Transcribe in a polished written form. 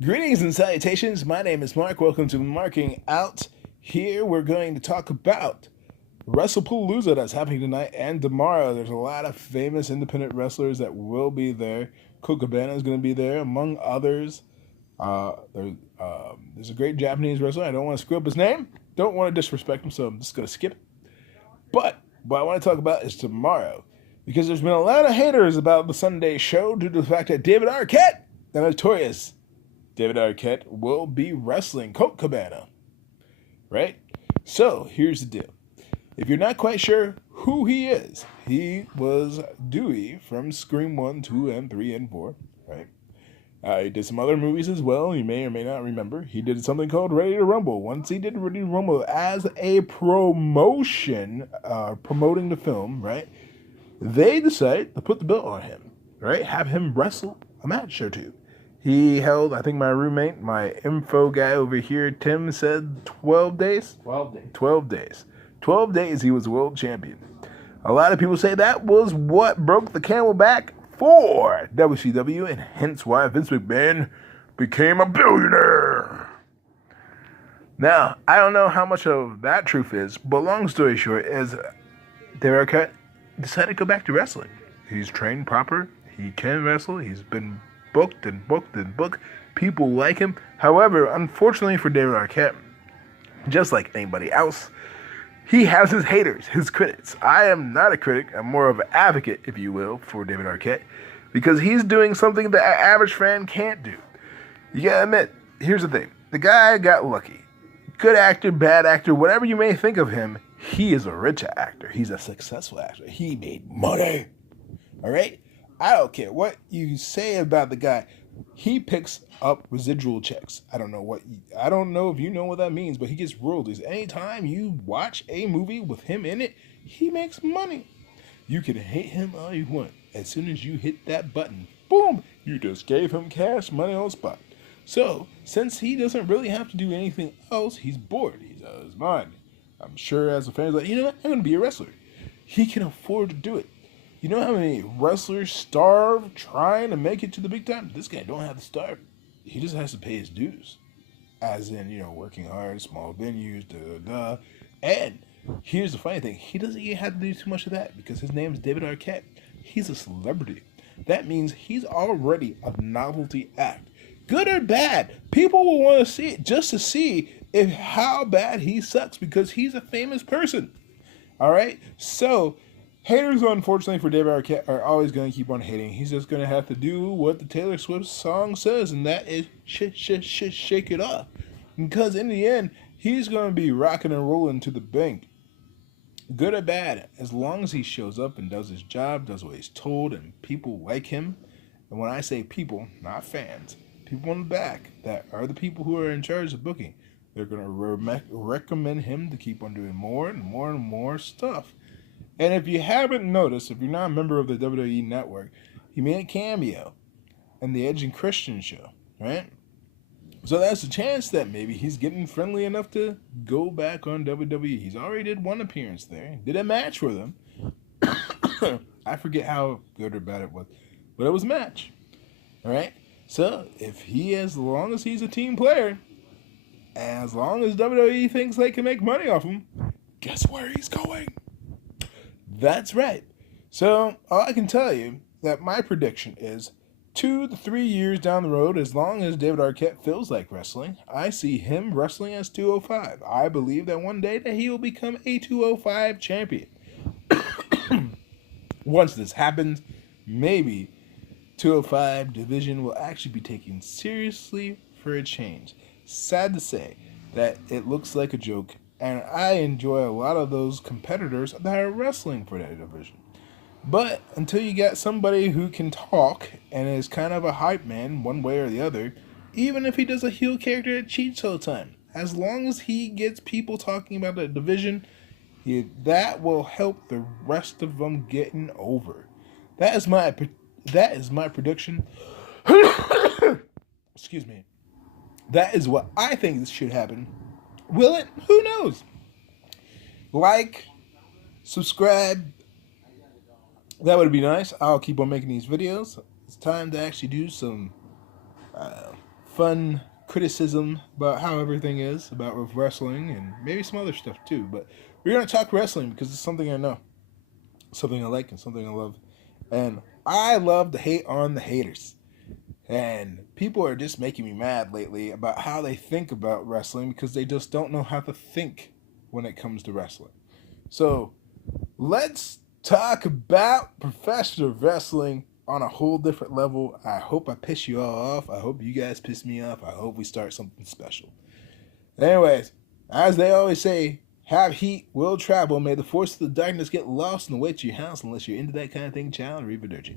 Greetings and salutations. My name is Mark. Welcome to Marking Out. Here we're going to talk about WrestlePalooza that's happening tonight and tomorrow. There's a lot of famous independent wrestlers that will be there. Colt Cabana is going to be there, among others. There's a great Japanese wrestler. I don't want to screw up his name. Don't want to disrespect him, so I'm just going to skip it. But what I want to talk about is tomorrow. Because there's been a lot of haters about the Sunday show due to the fact that David Arquette, the notorious David Arquette, will be wrestling Colt Cabana. Right? So, here's the deal. If you're not quite sure who he is, he was Dewey from Scream 1, 2, and 3, and 4. Right? He did some other movies as well. You may or may not remember. He did something called Ready to Rumble. Once he did Ready to Rumble as a promotion, promoting the film, right? They decided to put the belt on him, right? Have him wrestle a match or two. He held, I think my roommate, my info guy over here, Tim, said 12 days? 12 days. 12 days. 12 days he was world champion. A lot of people say that was what broke the camel back for WCW, and hence why Vince McMahon became a billionaire. Now, I don't know how much of that truth is, but long story short is David Arquette decided to go back to wrestling. He's trained proper. He can wrestle. He's been booked and booked and booked. People like him. However, unfortunately for David Arquette, just like anybody else, he has his haters, his critics. I am not a critic. I'm more of an advocate, if you will, for David Arquette, because he's doing something that an average fan can't do. You gotta admit, here's the thing. The guy got lucky. Good actor, bad actor, whatever you may think of him, he is a rich actor. He's a successful actor. He made money. All right? I don't care what you say about the guy. He picks up residual checks. I don't know if you know what that means, but he gets royalties. Anytime you watch a movie with him in it, he makes money. You can hate him all you want. As soon as you hit that button, boom, you just gave him cash money on the spot. So, since he doesn't really have to do anything else, he's bored. He's out of his mind. I'm sure as a fan, he's like, you know what? I'm going to be a wrestler. He can afford to do it. You know how many wrestlers starve trying to make it to the big time? This guy don't have to starve. He just has to pay his dues. As in, working hard, small venues, da-da-da. And here's the funny thing. He doesn't even have to do too much of that because his name is David Arquette. He's a celebrity. That means he's already a novelty act. Good or bad, people will want to see it just to see how bad he sucks because he's a famous person. All right? So, haters, unfortunately, for David Arquette are always going to keep on hating. He's just going to have to do what the Taylor Swift song says, and that is shake it off. Because in the end, he's going to be rocking and rolling to the bank. Good or bad, as long as he shows up and does his job, does what he's told, and people like him. And when I say people, not fans, people in the back that are the people who are in charge of booking, they're going to recommend him to keep on doing more and more and more stuff. And if you haven't noticed, if you're not a member of the WWE Network, he made a cameo in the Edge and Christian show, right? So that's a chance that maybe he's getting friendly enough to go back on WWE. He's already did one appearance there, did a match with them. I forget how good or bad it was, but it was a match, all right? So if as long as he's a team player, as long as WWE thinks they can make money off him, guess where he's going? That's right. So all I can tell you that my prediction is 2 to 3 years down the road, as long as David Arquette feels like wrestling, I see him wrestling as 205. I believe that one day that he will become a 205 champion. Once this happens, maybe 205 division will actually be taken seriously for a change. Sad to say that it looks like a joke, and I enjoy a lot of those competitors that are wrestling for that division. But until you got somebody who can talk and is kind of a hype man one way or the other, even if he does a heel character that cheats all the time, as long as he gets people talking about the division, that will help the rest of them getting over. That is my prediction. Excuse me. That is what I think should happen. Will it? Who knows? Like, subscribe. That would be nice. I'll keep on making these videos. It's time to actually do some fun criticism about how everything is about wrestling and maybe some other stuff too. But we're gonna talk wrestling because it's something I know, something I like, and something I love. And I love to hate on the haters. And people are just making me mad lately about how they think about wrestling because they just don't know how to think when it comes to wrestling. So let's talk about professional wrestling on a whole different level. I hope I piss you all off. I hope you guys piss me off. I hope we start something special. Anyways, as they always say, have heat, will travel. May the force of the darkness get lost in the way to your house unless you're into that kind of thing, child. Arrivederci.